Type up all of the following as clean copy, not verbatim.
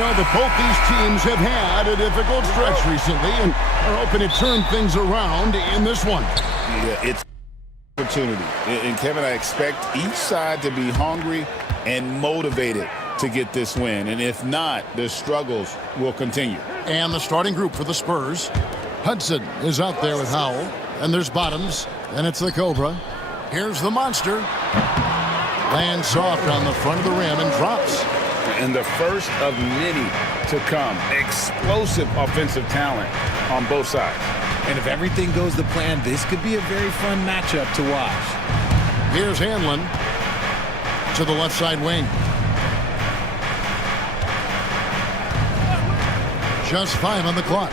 know that both these teams have had a difficult stretch recently and are hoping to turn things around in this one. Yeah, it's opportunity. And Kevin, I expect each side to be hungry and motivated to get this win. And if not, the struggles will continue. And the starting group for the Spurs. Hudson is out there with Howell. And there's Bottoms. And it's the Cobra. Here's the Monster. Lands soft on the front of the rim and drops. And the first of many to come. Explosive offensive talent on both sides. And if everything goes to plan, this could be a very fun matchup to watch. Here's Hanlon to the left side wing. Just 5 on the clock.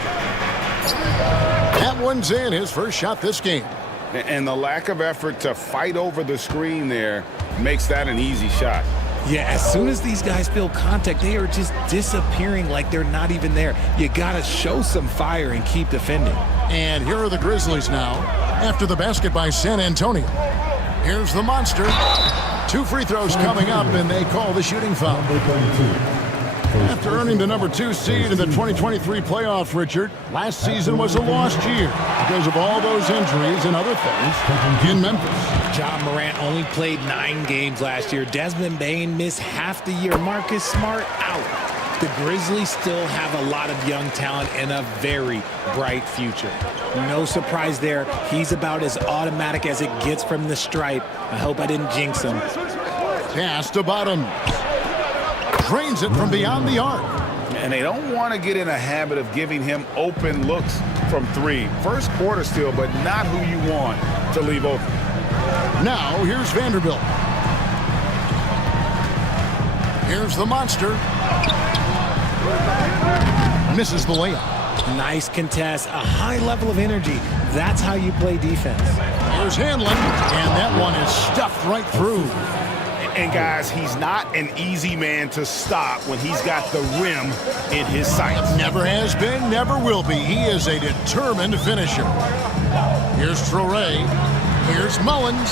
That one's in, his first shot this game. And the lack of effort to fight over the screen there makes that an easy shot. Yeah, as soon as these guys feel contact, they are just disappearing like they're not even there. You got to show some fire and keep defending. And here are the Grizzlies now after the basket by San Antonio. Here's the Monster. 2 free throws coming up, and they call the shooting foul. After earning the number 2 seed in the 2023 playoffs, Richard, last season was a lost year because of all those injuries and other things in Memphis. John Morant only played 9 games last year. Desmond Bane missed half the year. Marcus Smart out. The Grizzlies still have a lot of young talent and a very bright future. No surprise there. He's about as automatic as it gets from the stripe. I hope I didn't jinx him. Pass to Bottoms. Drains it from beyond the arc. And they don't want to get in a habit of giving him open looks from 3. First quarter still, but not who you want to leave open. Now, here's Vanderbilt. Here's the Monster. Misses the layup. Nice contest, a high level of energy. That's how you play defense. Here's Hanlon, and that one is stuffed right through. And guys, he's not an easy man to stop when he's got the rim in his sights. Never has been, never will be. He is a determined finisher. Here's Traoré. Here's Mullins.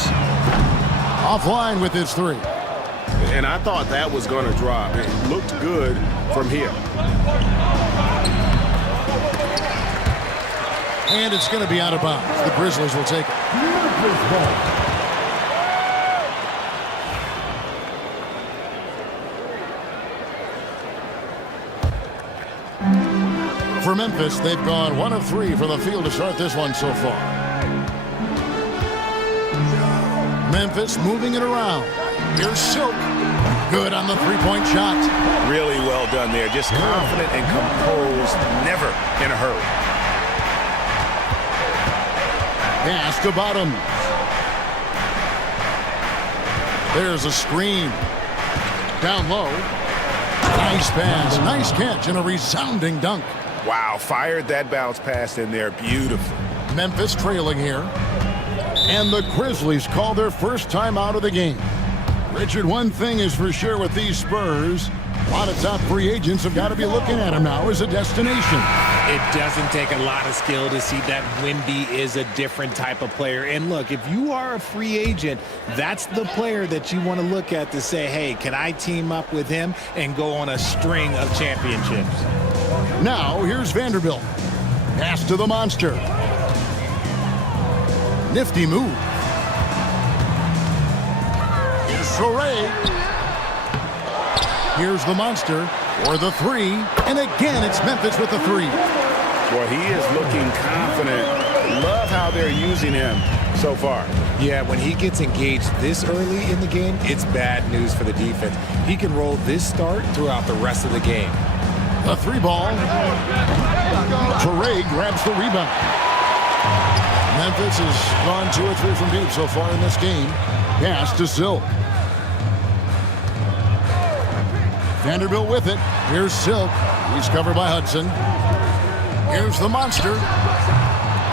Offline with his 3. And I thought that was going to drop. It looked good from here. And it's going to be out of bounds. The Grizzlies will take it. For Memphis, they've gone 1 of 3 from the field to start this one so far. Memphis moving it around. Here's Silk. Good on the 3-point shot. Really well done there. Just confident and composed, never in a hurry. Pass to Bottoms. There's a screen. Down low. Nice pass, nice catch, and a resounding dunk. Wow, fired that bounce pass in there. Beautiful. Memphis trailing here. And the Grizzlies call their first time out of the game. Richard, one thing is for sure with these Spurs, a lot of top free agents have got to be looking at them now as a destination. It doesn't take a lot of skill to see that Wemby is a different type of player. And look, if you are a free agent, that's the player that you want to look at to say, hey, can I team up with him and go on a string of championships? Now, here's Vanderbilt. Pass to the Monster. Nifty move. Here's Traoré. Here's the Monster for the 3. And again, it's Memphis with the 3. Well, he is looking confident. Love how they're using him so far. Yeah, when he gets engaged this early in the game, it's bad news for the defense. He can roll this start throughout the rest of the game. The 3 ball. Traoré grabs the rebound. Memphis has gone 2 or 3 from deep so far in this game. Pass to Silk. Vanderbilt with it. Here's Silk. He's covered by Hudson. Here's the Monster.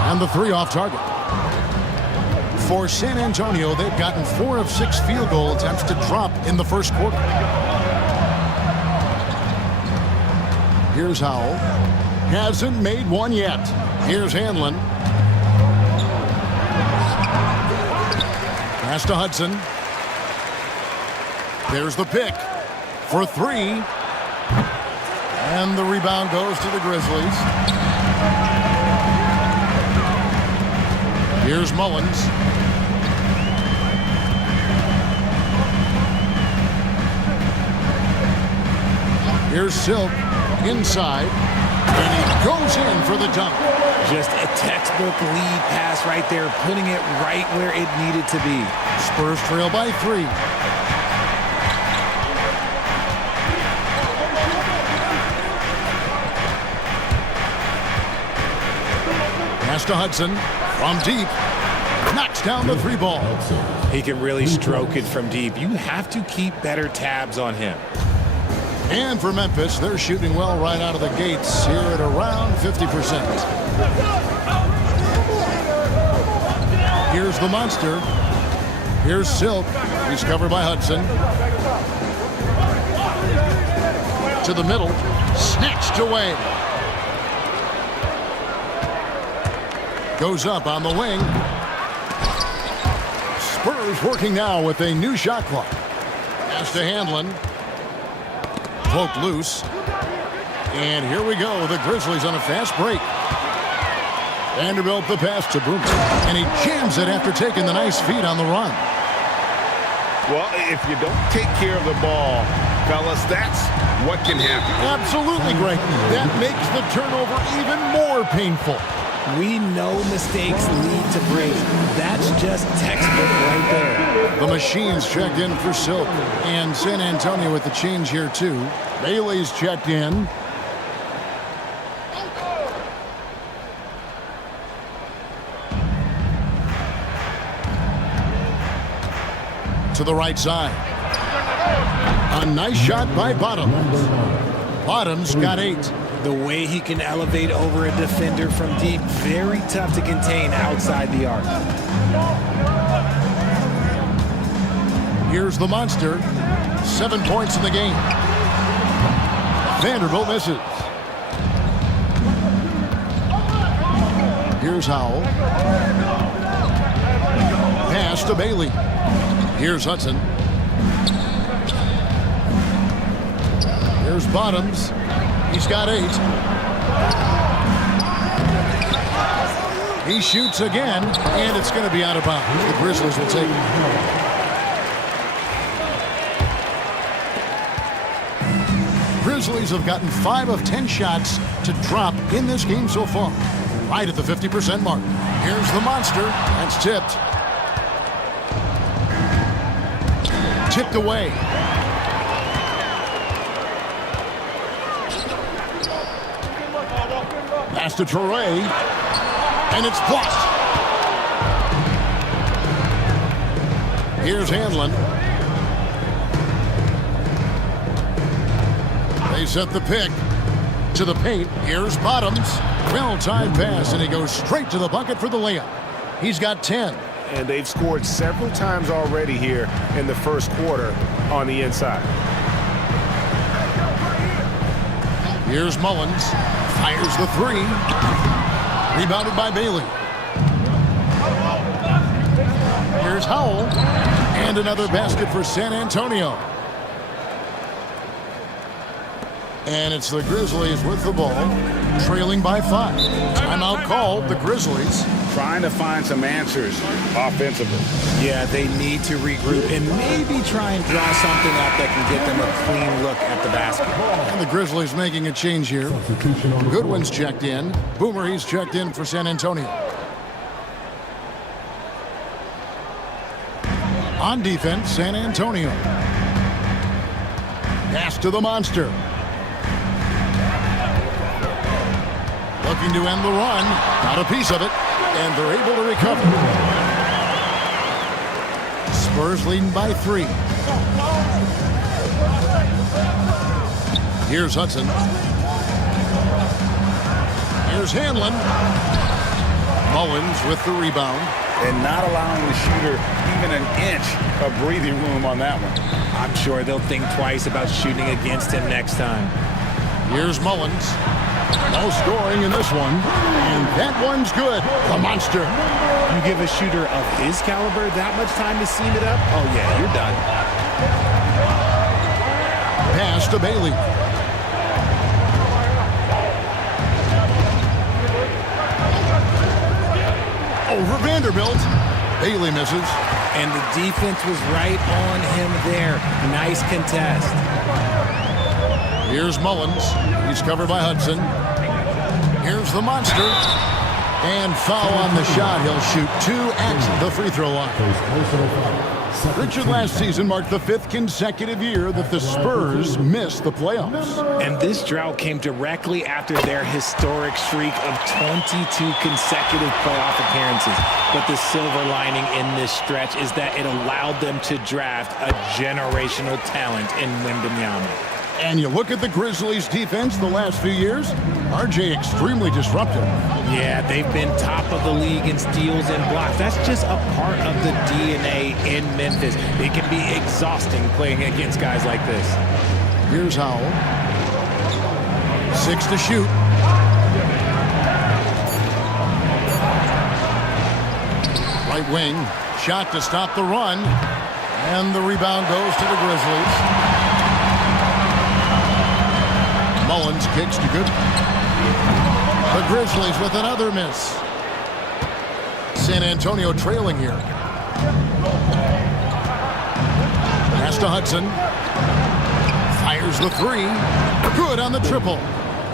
And the 3 off target. For San Antonio, they've gotten 4 of 6 field goal attempts to drop in the first quarter. Here's Howell. Hasn't made one yet. Here's Hanlon. Pass to Hudson. There's the pick for 3. And the rebound goes to the Grizzlies. Here's Mullins. Here's Silk inside, and he goes in for the dunk. Just a textbook lead pass right there, putting it right where it needed to be. Spurs trail by 3. Pass to Hudson from deep. Knocks down the 3 ball. He can really stroke it from deep. You have to keep better tabs on him. And for Memphis, they're shooting well right out of the gates here at around 50%. Here's the monster. Here's Silk. He's covered by Hudson. To the middle. Snatched away. Goes up on the wing. Spurs working now with a new shot clock. Pass to Handlin. Poked loose. And here we go. The Grizzlies on a fast break. Vanderbilt the pass to Boomer. And he jams it after taking the nice feed on the run. Well, if you don't take care of the ball, fellas, that's what can happen. Absolutely, Greg. That makes the turnover even more painful. We know mistakes lead to breaks. That's just textbook right there. The Machines checked in for Silk. And San Antonio with the change here, too. Bailey's checked in. To the right side. A nice shot by Bottoms. Bottoms got 8. The way he can elevate over a defender from deep, very tough to contain outside the arc. Here's the monster. 7 points in the game. Vanderbilt misses. Here's Howell. Pass to Bailey. Here's Hudson. Here's Bottoms. He's got 8. He shoots again, and it's going to be out of bounds. The Grizzlies will take it. Grizzlies have gotten 5 of 10 shots to drop in this game so far. Right at the 50% mark. Here's the monster. That's tipped. Tipped away. Pass to Torrey, and it's blocked. Here's Handlin. They set the pick to the paint. Here's Bottoms. Well-timed pass, and he goes straight to the bucket for the layup. He's got 10. And they've scored several times already here in the first quarter on the inside. Here's Mullins. Fires the 3. Rebounded by Bailey. Here's Howell. And another basket for San Antonio. And it's the Grizzlies with the ball, trailing by 5. Timeout called, the Grizzlies. Trying to find some answers offensively. Yeah, they need to regroup and maybe try and draw something up that can get them a clean look at the basket. And the Grizzlies making a change here. Goodwin's checked in. Boomer, he's checked in for San Antonio. On defense, San Antonio. Pass to the monster. Looking to end the run. Got a piece of it. And they're able to recover. Spurs leading by 3. Here's Hudson. Here's Handlin. Mullins with the rebound. And not allowing the shooter even an inch of breathing room on that one. I'm sure they'll think twice about shooting against him next time. Here's Mullins. No scoring in this one. And that one's good. The monster. You give a shooter of his caliber that much time to seam it up? Oh, yeah, you're done. Pass to Bailey. over Vanderbilt. Bailey misses. And the defense was right on him there. Nice contest. Here's Mullins. He's covered by Hudson. Here's the monster. And foul on the shot. He'll shoot 2 at the free throw line. Richard, last season marked the 5th consecutive year that the Spurs missed the playoffs. And this drought came directly after their historic streak of 22 consecutive playoff appearances. But the silver lining in this stretch is that it allowed them to draft a generational talent in Wembanyama. And you look at the Grizzlies' defense the last few years, RJ extremely disruptive. Yeah, they've been top of the league in steals and blocks. That's just a part of the DNA in Memphis. It can be exhausting playing against guys like this. Here's Howell. 6 to shoot. Right wing, shot to stop the run. And the rebound goes to the Grizzlies. Mullins kicks to good. The Grizzlies with another miss. San Antonio trailing here. Pass to Hudson. Fires the 3. Good on the triple.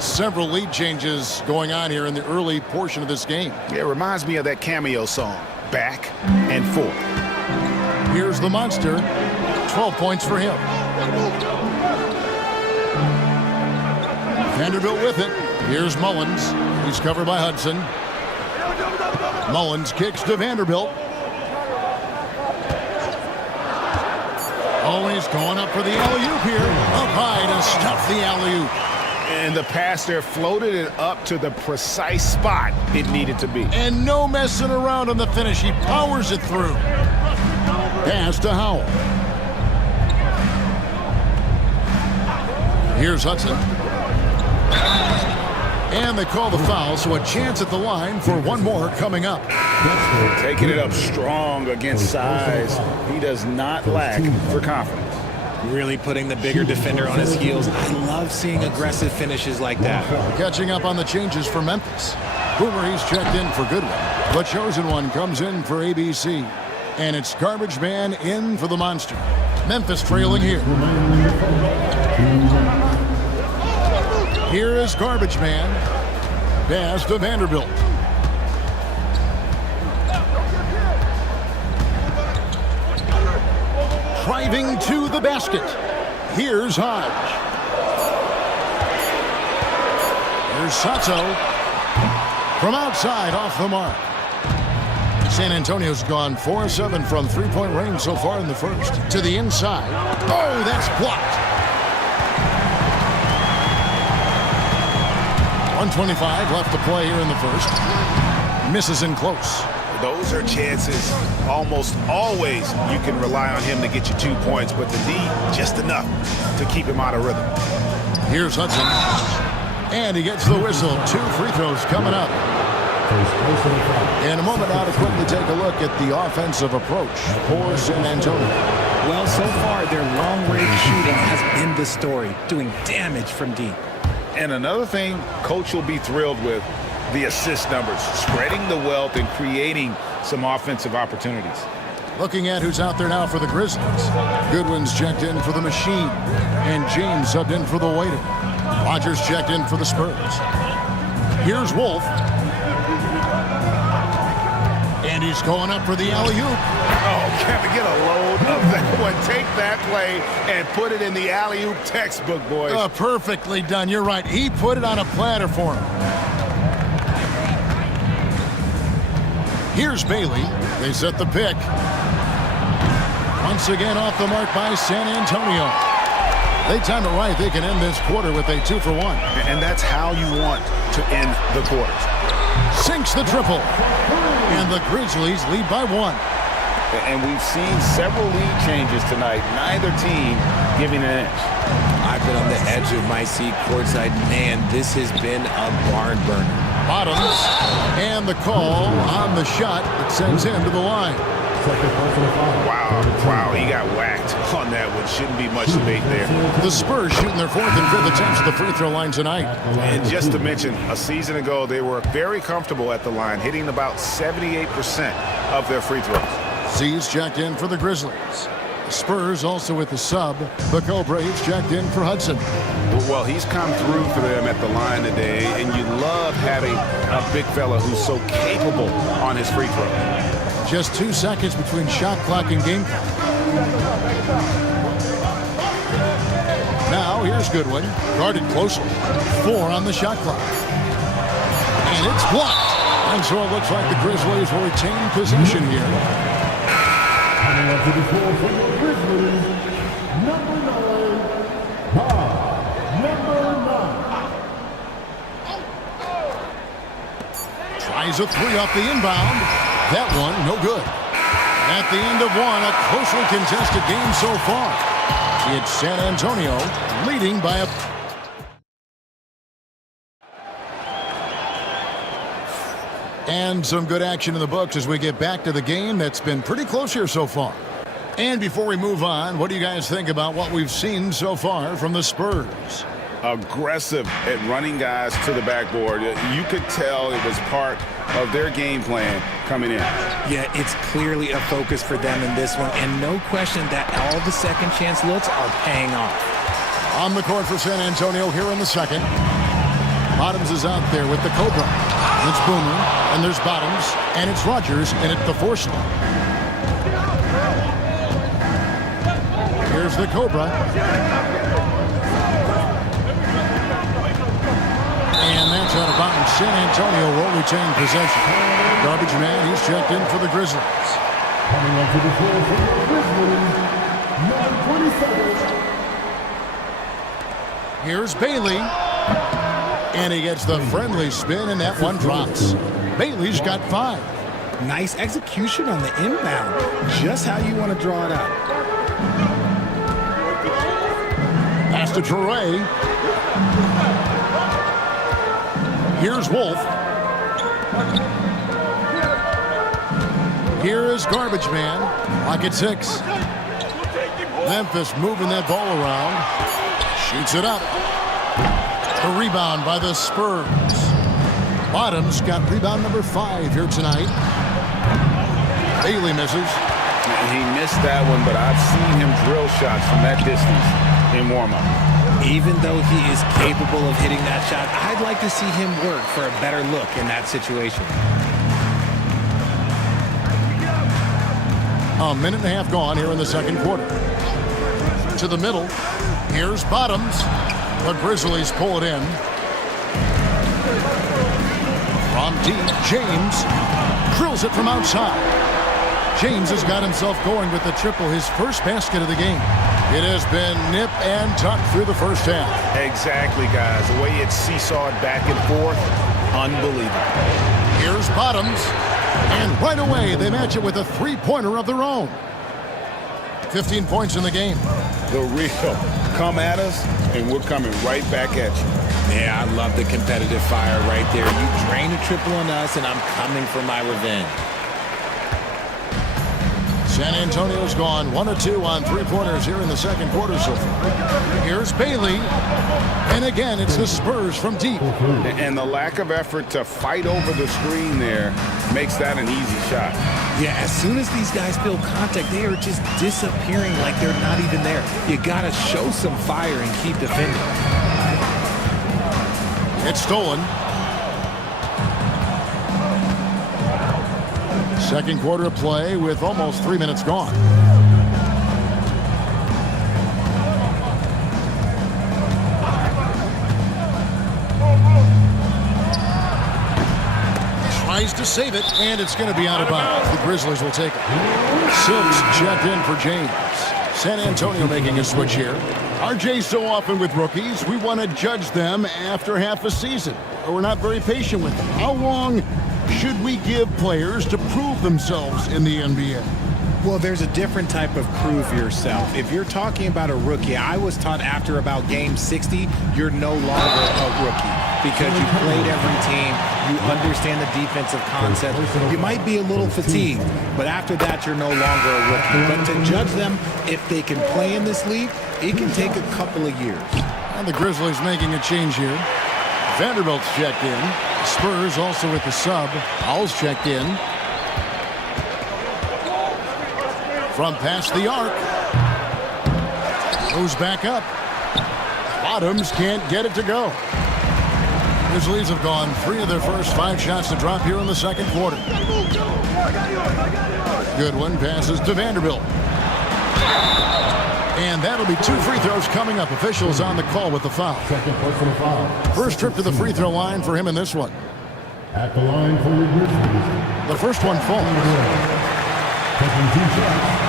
Several lead changes going on here in the early portion of this game. It reminds me of that cameo song, Back and Forth. Here's the monster. 12 points for him. Vanderbilt with it. Here's Mullins. He's covered by Hudson. Mullins kicks to Vanderbilt. Oh, he's going up for the alley-oop here. Up high to stuff the alley-oop. And the pass there floated it up to the precise spot it needed to be. And no messing around on the finish. He powers it through. Pass to Howell. Here's Hudson. And they call the foul, so a chance at the line for one more coming up. Taking it up strong against size. He does not lack for confidence. Really putting the bigger defender on his heels. I love seeing aggressive finishes like that. Catching up on the changes for Memphis. Boomer, he's checked in for Goodwin. The chosen one comes in for ABC. And it's Garbage Man in for the Monster. Memphis trailing here. Here is Garbage Man. Pass to Vanderbilt. Driving to the basket. Here's Hodge. Here's Sato. From outside, off the mark. San Antonio's gone 4-7 from three-point range so far in the first. To the inside. Oh, that's blocked. 1:25 left to play here in the first. Misses in close. Those are chances almost always you can rely on him to get you 2 points, but the D, just enough to keep him out of rhythm. Here's Hudson. And he gets the whistle. 2 free throws coming up. In a moment now to quickly take a look at the offensive approach for San Antonio. Well, so far, their long-range shooting has been the story, doing damage from deep. And another thing Coach will be thrilled with, the assist numbers, spreading the wealth and creating some offensive opportunities. Looking at who's out there now for the Grizzlies. Goodwin's checked in for the Machine. And James subbed in for the Waiter. Rogers checked in for the Spurs. Here's Wolf. And he's going up for the alley-oop. Oh, Kevin, get a load of that one. Take that play and put it in the alley-oop textbook, boys. Perfectly done. You're right. He put it on a platter for him. Here's Bailey. They set the pick. Once again off the mark by San Antonio. They time it right. They can end this quarter with a 2-for-1. And that's how you want to end the quarters. Sinks the triple. And the Grizzlies lead by 1. And we've seen several lead changes tonight. Neither team giving an inch. I've been on the edge of my seat courtside. Man, this has been a barn burner. Bottoms. And the call on the shot that sends him to the line. Wow, he got whacked on that one. shouldn't be much debate there. The Spurs shooting their 4th and 5th attempts at the free throw line tonight. And just to mention, a season ago, they were very comfortable at the line, hitting about 78% of their free throws. Z's checked in for the Grizzlies. The Spurs also with the sub. Bako Braves checked in for Hudson. Well, he's come through for them at the line today, and you love having a big fella who's so capable on his free throw. Just 2 seconds between shot clock and game clock. Now, here's Goodwin. Guarded closely. 4 on the shot clock. And it's blocked. And so it looks like the Grizzlies will retain possession here. Coming up to the floor for the Grizzlies, number 9, Bob. Number 9. Tries a 3 off the inbound. That one, no good. At the end of one, a closely contested game so far. It's San Antonio leading by a... And some good action in the books as we get back to the game that's been pretty close here so far. And before we move on, what do you guys think about what we've seen so far from the Spurs? Aggressive at running guys to the backboard. You could tell it was part of their game plan coming in. Yeah, it's clearly a focus for them in this one, and no question that all the second chance looks are paying off. On the court for San Antonio here in the second. Bottoms is out there with the Cobra. It's Boomer, and there's Bottoms, and it's Rogers, and it's the force line. Here's the Cobra. And that's out of bounds. San Antonio will retain possession. Garbage man, he's checked in for the Grizzlies. Coming up to the floor for the Grizzlies, number 27. Here's Bailey. And he gets the friendly spin, and that one drops. Bailey's got 5. Nice execution on the inbound. Just how you want to draw it up. Pass to Toure. Here's Wolf. Here is Garbage Man. Lock at 6. Memphis moving that ball around. Shoots it up. The rebound by the Spurs. Bottoms got rebound number 5 here tonight. Bailey misses. He missed that one, but I've seen him drill shots from that distance in warm-up. Even though he is capable of hitting that shot, I'd like to see him work for a better look in that situation. A minute and a half gone here in the second quarter. To the middle. Here's Bottoms. The Grizzlies pull it in. From deep, James drills it from outside. James has got himself going with the triple, his first basket of the game. It has been nip and tuck through the first half. Exactly, guys. The way it's seesawed back and forth, unbelievable. Here's Bottoms. And right away, they match it with a 3-pointer of their own. 15 points in the game. The real come at us, and we're coming right back at you. Yeah, I love the competitive fire right there. You drain a triple on us, and I'm coming for my revenge. San Antonio's gone 1 of 2 on 3-pointers here in the second quarter so far. Here's Bailey. And again, it's the Spurs from deep. And the lack of effort to fight over the screen there makes that an easy shot. Yeah, as soon as these guys feel contact, they are just disappearing like they're not even there. You got to show some fire and keep defending. It's stolen. Second quarter of play with almost 3 minutes gone. Tries to save it, and it's going to be out of bounds. The Grizzlies will take it. Silks checked in for James. San Antonio making a switch here. RJ, so often with rookies, we want to judge them after half a season. We're not very patient with them. How long should we give players to prove themselves in the NBA? Well, there's a different type of prove yourself. If you're talking about a rookie, I was taught after about game 60, you're no longer a rookie because you played every team, you understand the defensive concept. You might be a little fatigued, but after that, you're no longer a rookie. But to judge them, if they can play in this league, it can take a couple of years. And the Grizzlies making a change here. Vanderbilt's checked in. Spurs also with the sub. Howell's checked in. From past the arc. Goes back up. Bottoms can't get it to go. Grizzlies have gone 3 of their first 5 shots to drop here in the second quarter. Goodwin passes to Vanderbilt. And that'll be 2 free throws coming up. Officials on the call with the foul. Second personal foul. First trip to the free throw line for him in this one. At the line for your Grizzlies. The first one falls. Taking 2 shots.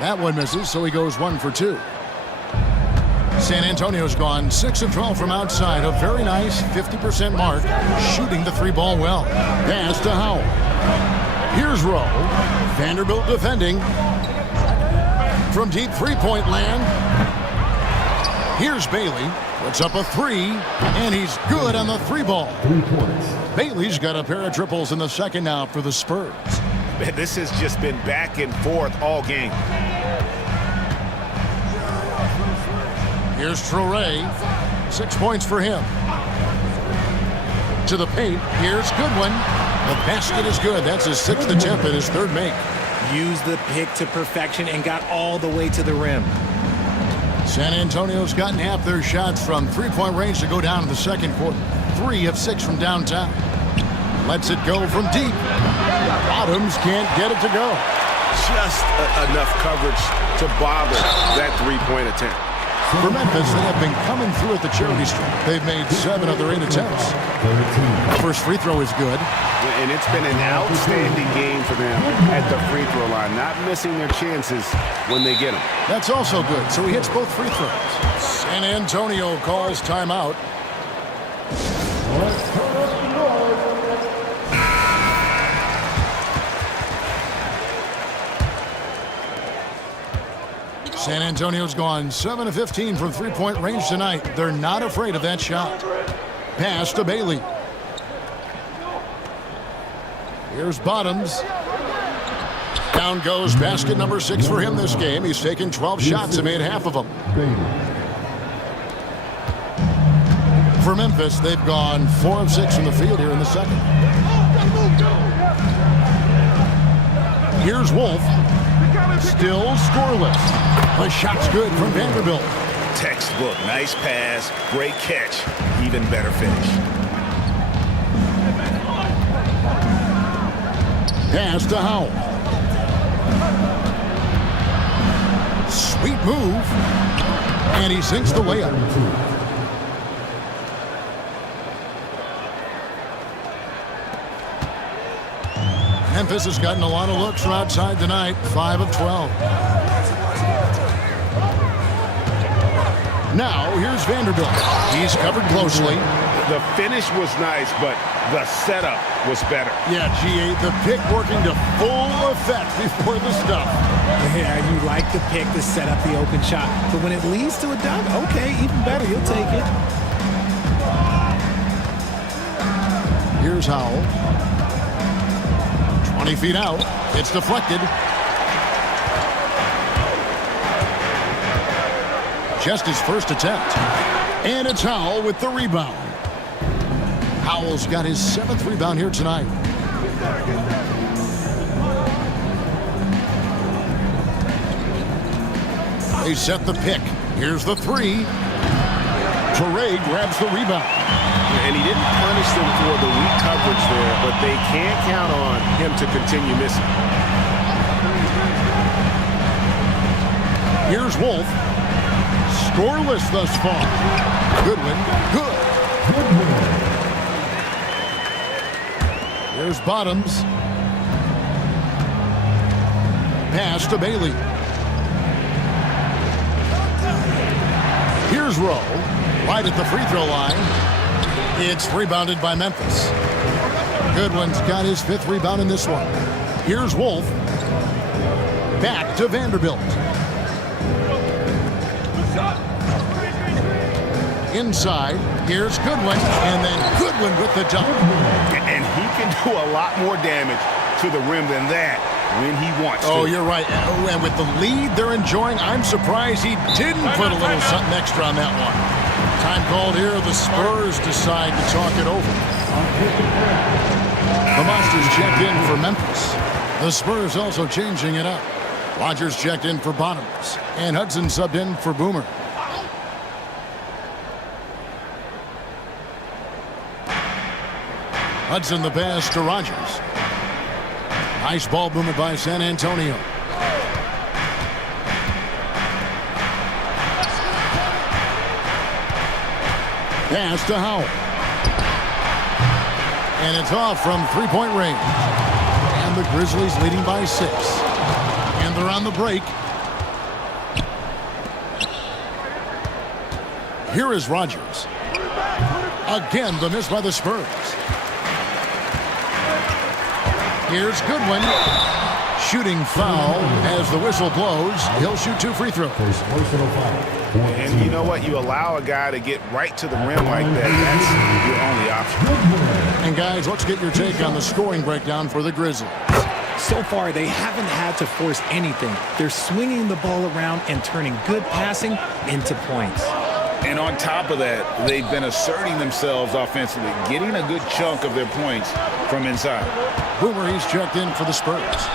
That one misses, so he goes 1 for 2. San Antonio's gone 6 of 12 from outside. A very nice 50% mark. Shooting the 3-ball well. Pass to Howell. Here's Rowe. Vanderbilt defending. From deep 3-point land. Here's Bailey. Puts up a 3. And he's good on the 3-ball. 3 points. Bailey's got a pair of triples in the second now for the Spurs. Man, this has just been back and forth all game. Here's Traore. 6 points for him. To the paint. Here's Goodwin. The basket is good. That's his 6th attempt and his 3rd make. Used the pick to perfection and got all the way to the rim. San Antonio's gotten half their shots from 3-point range to go down in the second quarter. 3 of 6 from downtown. Lets it go from deep. Bottoms can't get it to go. Just enough coverage to bother that 3-point attempt. For Memphis, they have been coming through at the charity stripe. They've made 7 of their 8 attempts. 13. First free throw is good. And it's been an outstanding game for them at the free throw line, not missing their chances when they get them. That's also good. So he hits both free throws. San Antonio calls timeout. Let's turn up the noise. San Antonio's gone 7 of 15 from 3-point range tonight. They're not afraid of that shot. Pass to Bailey. Here's Bottoms. Down goes basket number 6 for him this game. He's taken 12 shots and made half of them. For Memphis, they've gone 4 of 6 from the field here in the second. Here's Wolf. Still scoreless. The shot's good from Vanderbilt. Textbook. Nice pass. Great catch. Even better finish. Pass to Howell. Sweet move. And he sinks the layup. Memphis has gotten a lot of looks from outside tonight. 5 of 12. Now, here's Vanderbilt. He's covered closely. The finish was nice, but the setup was better. Yeah, G8, the pick working to full effect before the stuff. Yeah, you like the pick to set up the open shot. But when it leads to a dunk, okay, even better. You'll take it. Here's Howell. 20 feet out. It's deflected. Just his first attempt. And it's Howell with the rebound. Howell's got his 7th rebound here tonight. They set the pick. Here's the 3. Traore grabs the rebound. And he didn't punish them for the weak coverage there, but they can't count on him to continue missing. Here's Wolf. Scoreless thus far. Goodwin. Good. Here's Bottoms. Pass to Bailey. Here's Rowe. Right at the free throw line. It's rebounded by Memphis. Goodwin's got his 5th rebound in this one. Here's Wolf. Back to Vanderbilt. Inside, here's Goodwin, and then Goodwin with the dunk. And he can do a lot more damage to the rim than that when he wants to. Oh, you're right. And with the lead they're enjoying, I'm surprised he didn't put a little something extra on that one. Time called here. The Spurs decide to talk it over. The Monsters checked in for Memphis. The Spurs also changing it up. Rogers checked in for Bottoms, and Hudson subbed in for Boomer. Hudson the pass to Rogers. Nice ball movement by San Antonio. Pass to Howell. And it's off from three-point range. And the Grizzlies leading by 6. And they're on the break. Here is Rogers. Again, the miss by the Spurs. Here's Goodwin. Shooting foul as the whistle blows. He'll shoot 2 free throws. And you know what? You allow a guy to get right to the rim like that. That's your only option. And guys, let's get your take on the scoring breakdown for the Grizzlies. So far, they haven't had to force anything. They're swinging the ball around and turning good passing into points. And on top of that, they've been asserting themselves offensively, getting a good chunk of their points from inside. Boomer, he's checked in for the Spurs.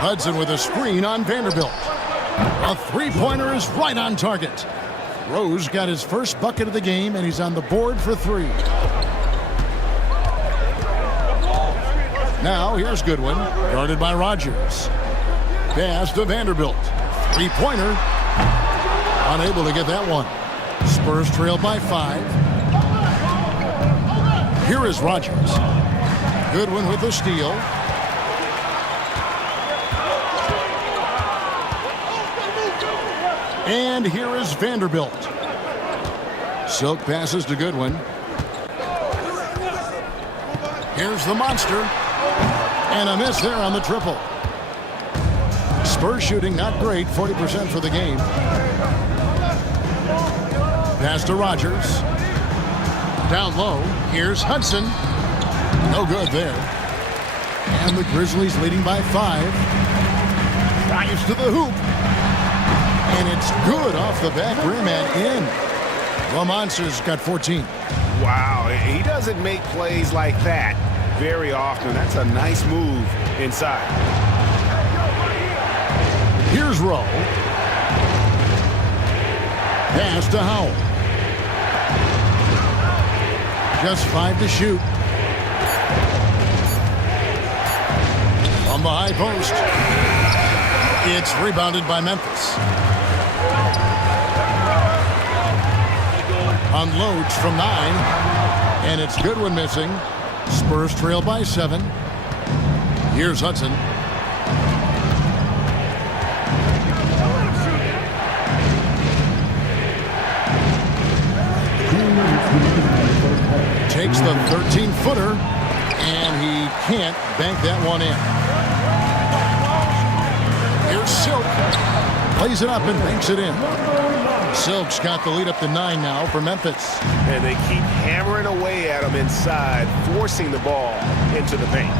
Hudson with a screen on Vanderbilt. A three-pointer is right on target. Rose got his first bucket of the game, and he's on the board for 3. Now here's Goodwin, guarded by Rogers. Pass to Vanderbilt. Three-pointer. Unable to get that one. Spurs trail by 5. Here is Rogers. Goodwin with the steal. And here is Vanderbilt. Silk passes to Goodwin. Here's the monster. And a miss there on the triple. Spurs shooting not great, 40% for the game. Pass to Rogers. Down low, here's Hudson. No good there. And the Grizzlies leading by 5. Drives to the hoop. And it's good off the back rim and in. The Monsters got 14. Wow, he doesn't make plays like that very often. That's a nice move inside. Here's Rowe. Pass to Howell. Just 5 to shoot. From the high post. It's rebounded by Memphis. Unloads from 9. And it's Goodwin missing. Spurs trail by 7. Here's Hudson. Takes the 13-footer, and he can't bank that one in. Here's Silk. Plays it up and banks it in. Silk's got the lead up to 9 now for Memphis. And they keep hammering away at him inside, forcing the ball into the paint.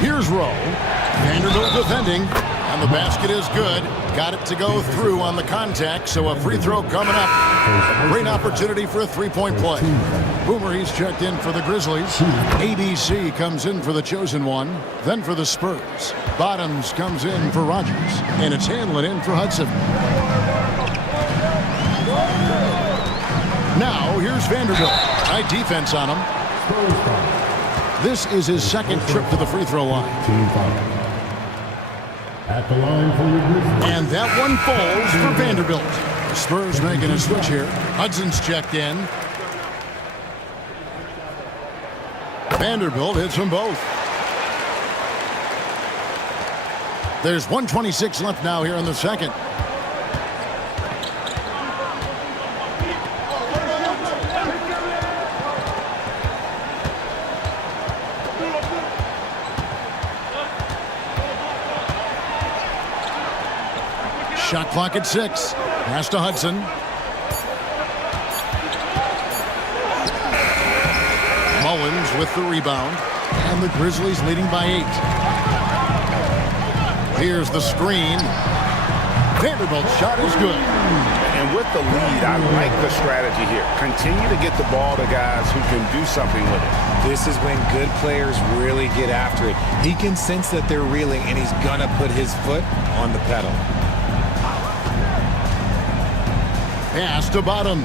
Here's Rowe. Vanderbilt defending, and the basket is good. Got it to go through on the contact, so a free throw coming up. A great opportunity for a three-point play. Boomer, he's checked in for the Grizzlies. ADC comes in for the chosen one, then for the Spurs. Bottoms comes in for Rogers, and it's Hanlon in for Hudson. Now, here's Vanderbilt. Tight defense on him. This is his second trip to the free throw line. At the line for your Grizzlies. And that one falls for Vanderbilt. The Spurs making a switch here. Hudson's checked in. Vanderbilt hits them both. There's 1:26 left now here in the second. Shot clock at 6. Pass to Hudson. Mullins with the rebound. And the Grizzlies leading by 8. Here's the screen. Vanderbilt's shot is good. And with the lead, I like the strategy here. Continue to get the ball to guys who can do something with it. This is when good players really get after it. He can sense that they're reeling, and he's going to put his foot on the pedal. Pass to Bottoms.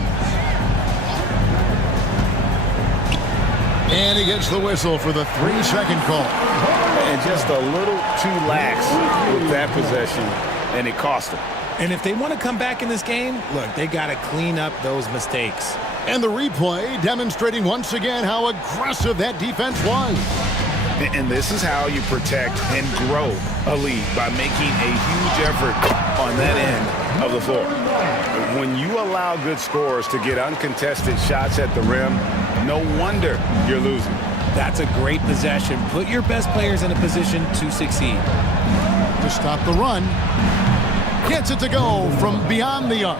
And he gets the whistle for the 3-second call. And just a little too lax with that possession, and it cost him. And if they want to come back in this game, look, they got to clean up those mistakes. And the replay demonstrating once again how aggressive that defense was. And this is how you protect and grow a lead, by making a huge effort on that end of the floor. When you allow good scorers to get uncontested shots at the rim, no wonder you're losing. That's a great possession. Put your best players in a position to succeed. To stop the run. Gets it to go from beyond the arc.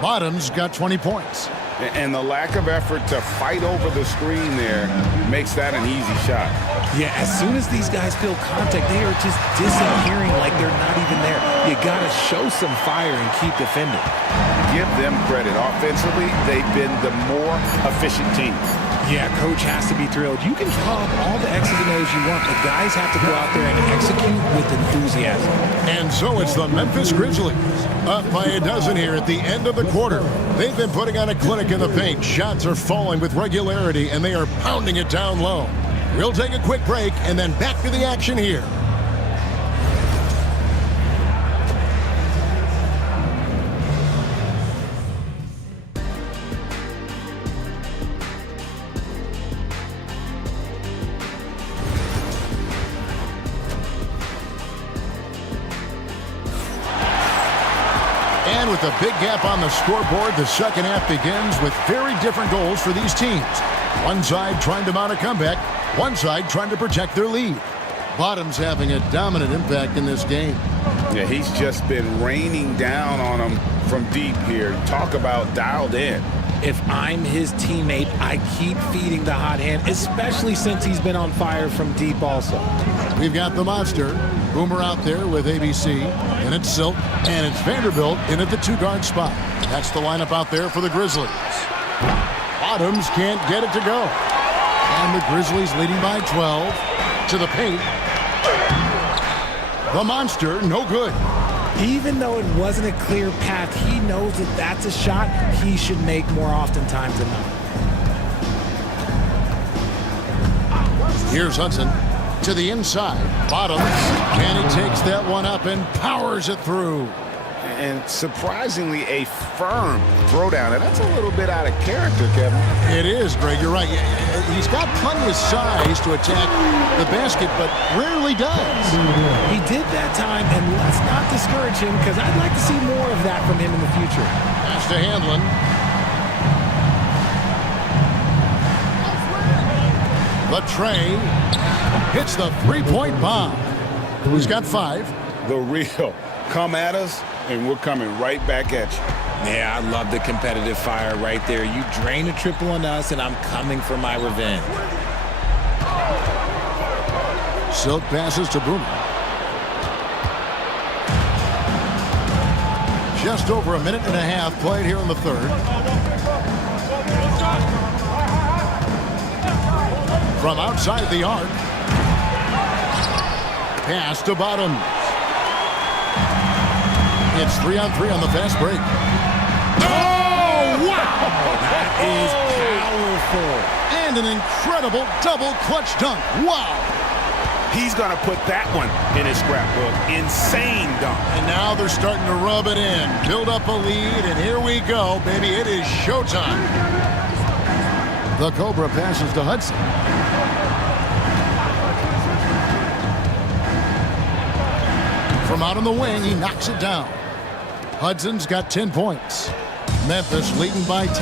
Bottoms got 20 points. And the lack of effort to fight over the screen there makes that an easy shot. Yeah, as soon as these guys feel contact, they are just disappearing like they're not even there. You got to show some fire and keep defending. Give them credit. Offensively, they've been the more efficient team. Yeah, coach has to be thrilled. You can draw up all the X's and O's you want, but guys have to go out there and execute with enthusiasm. And so it's the Memphis Grizzlies, up by a dozen here at the end of the quarter. They've been putting on a clinic in the paint. Shots are falling with regularity, and they are pounding it down low. We'll take a quick break and then back to the action here. And with a big gap on the scoreboard, the second half begins with very different goals for these teams. One side trying to mount a comeback, one side trying to protect their lead. Bottoms having a dominant impact in this game. Yeah, he's just been raining down on them from deep here. Talk about dialed in. If I'm his teammate, I keep feeding the hot hand, especially since he's been on fire from deep also. We've got the monster. Boomer out there with ABC, and it's Silk, and it's Vanderbilt in at the 2-guard spot. That's the lineup out there for the Grizzlies. Bottoms can't get it to go. And the Grizzlies leading by 12 to the paint. The monster, no good. Even though it wasn't a clear path, he knows that that's a shot he should make more oftentimes than not. Here's Hudson to the inside. Bottoms, and he takes that one up and powers it through. And surprisingly, a firm throwdown. And that's a little bit out of character, Kevin. It is, Greg. You're right. He's got plenty of size to attack the basket, but rarely does. He did that time, and let's not discourage him, because I'd like to see more of that from him in the future. Pass to Handlin. The tray hits the three-point bomb. Who's got 5? The real. Come at us, and we're coming right back at you. Yeah, I love the competitive fire right there. You drain a triple on us, and I'm coming for my revenge. Silk passes to Boomer. Just over a minute and a half played here in the third. From outside the arc. Pass to Bottoms. It's 3-on-3 on the fast break. Oh, wow! That is powerful. And an incredible double clutch dunk. Wow! He's going to put that one in his scrapbook. Insane dunk. And now they're starting to rub it in. Build up a lead, and here we go, baby. It is showtime. The Cobra passes to Hudson. From out on the wing, he knocks it down. Hudson's got 10 points. Memphis leading by 10.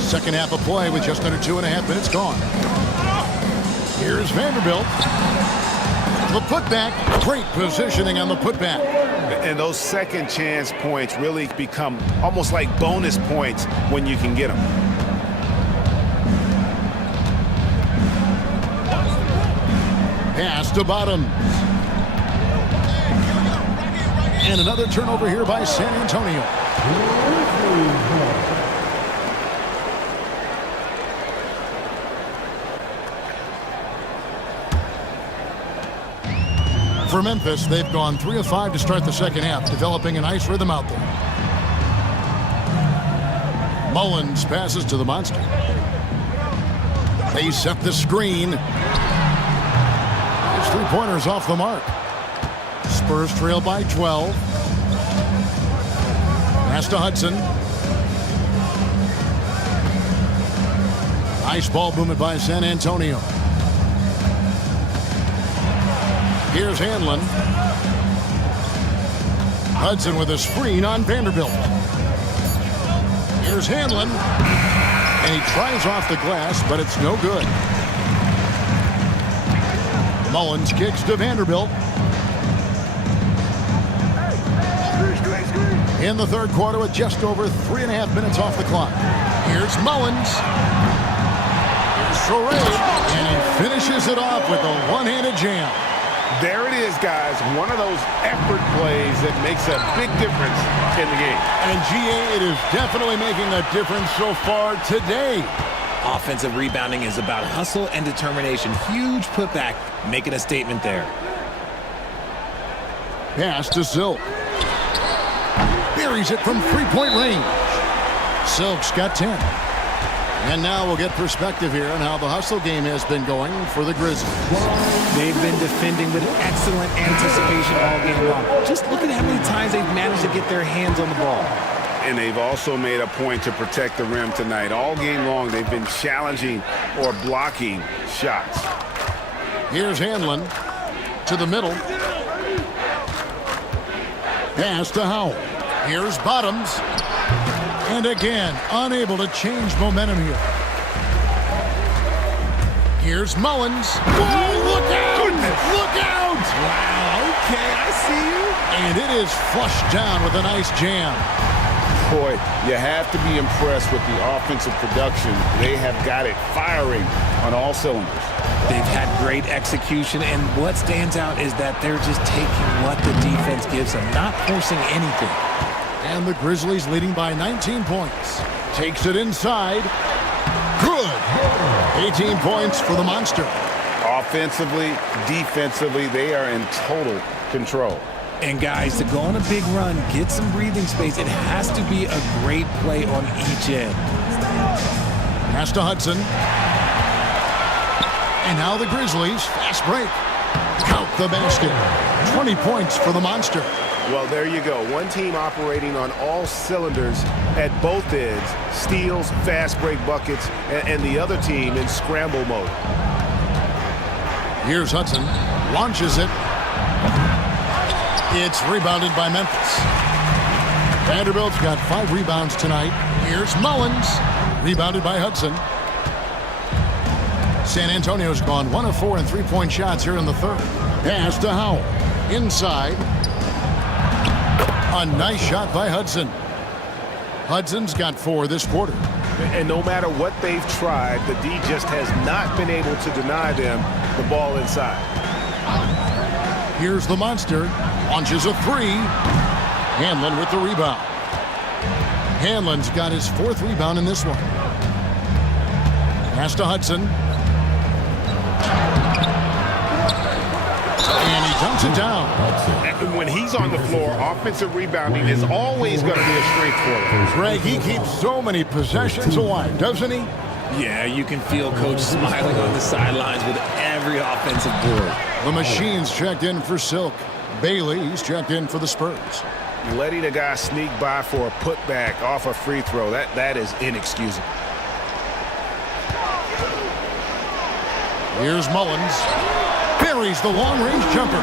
Second half of play with just under 2.5 minutes gone. Here's Vanderbilt. The putback, great positioning on the putback. And those second chance points really become almost like bonus points when you can get them. Pass to Bottoms. And another turnover here by San Antonio. For Memphis, they've gone 3 of 5 to start the second half, developing a nice rhythm out there. Mullins passes to the monster. They set the screen. His three-pointers off the mark. Spurs trail by 12. Pass to Hudson. Nice ball movement by San Antonio. Here's Hanlon. Hudson with a screen on Vanderbilt. Here's Hanlon. And he tries off the glass, but it's no good. Mullins kicks to Vanderbilt. In the third quarter with just over 3.5 minutes off the clock. Here's Mullins. Here's Sorey. And he finishes it off with a one-handed jam. There it is, guys. One of those effort plays that makes a big difference in the game. And GA, it is definitely making a difference so far today. Offensive rebounding is about hustle and determination. Huge putback, making a statement there. Pass to Silk. Buries it from three-point range. Silk's got 10. And now we'll get perspective here on how the hustle game has been going for the Grizzlies. They've been defending with excellent anticipation all game long. Just look at how many times they've managed to get their hands on the ball. And they've also made a point to protect the rim tonight. All game long, they've been challenging or blocking shots. Here's Hanlon to the middle. Pass to Howell. Here's Bottoms. And again, unable to change momentum here. Here's Mullins. Whoa, look out! Goodness. Look out! Wow, okay, I see you. And it is flushed down with a nice jam. Boy, you have to be impressed with the offensive production. They have got it firing on all cylinders. They've had great execution, and what stands out is that they're just taking what the defense gives them, not forcing anything. And the Grizzlies leading by 19 points. Takes it inside. Good. 18 points for the Monster. Offensively, defensively, they are in total control. And guys, to go on a big run, get some breathing space, it has to be a great play on each end. Pass to Hudson. And now the Grizzlies, fast break. Count the basket. 20 points for the Monster. Well, there you go. One team operating on all cylinders at both ends. Steals, fast break buckets, and the other team in scramble mode. Here's Hudson. Launches it. It's rebounded by Memphis. Vanderbilt's got 5 rebounds tonight. Here's Mullins. Rebounded by Hudson. San Antonio's gone 1 of 4 in three-point shots here in the third. Pass to Howell. Inside. A nice shot by Hudson. Hudson's got 4 this quarter. And no matter what they've tried, the D just has not been able to deny them the ball inside. Here's the Monster. Launches a 3. Hanlon with the rebound. Hanlon's got his 4th rebound in this one. Pass to Hudson. And he dunks it down. And when he's on the floor, offensive rebounding is always going to be a strength for him. Greg, he keeps so many possessions alive, doesn't he? Yeah, you can feel Coach smiling on the sidelines with every offensive board. The Machine's checked in for Silk. Bailey's checked in for the Spurs. Letting a guy sneak by for a putback off a free throw, that is inexcusable. Here's Mullins. Buries the long-range jumper.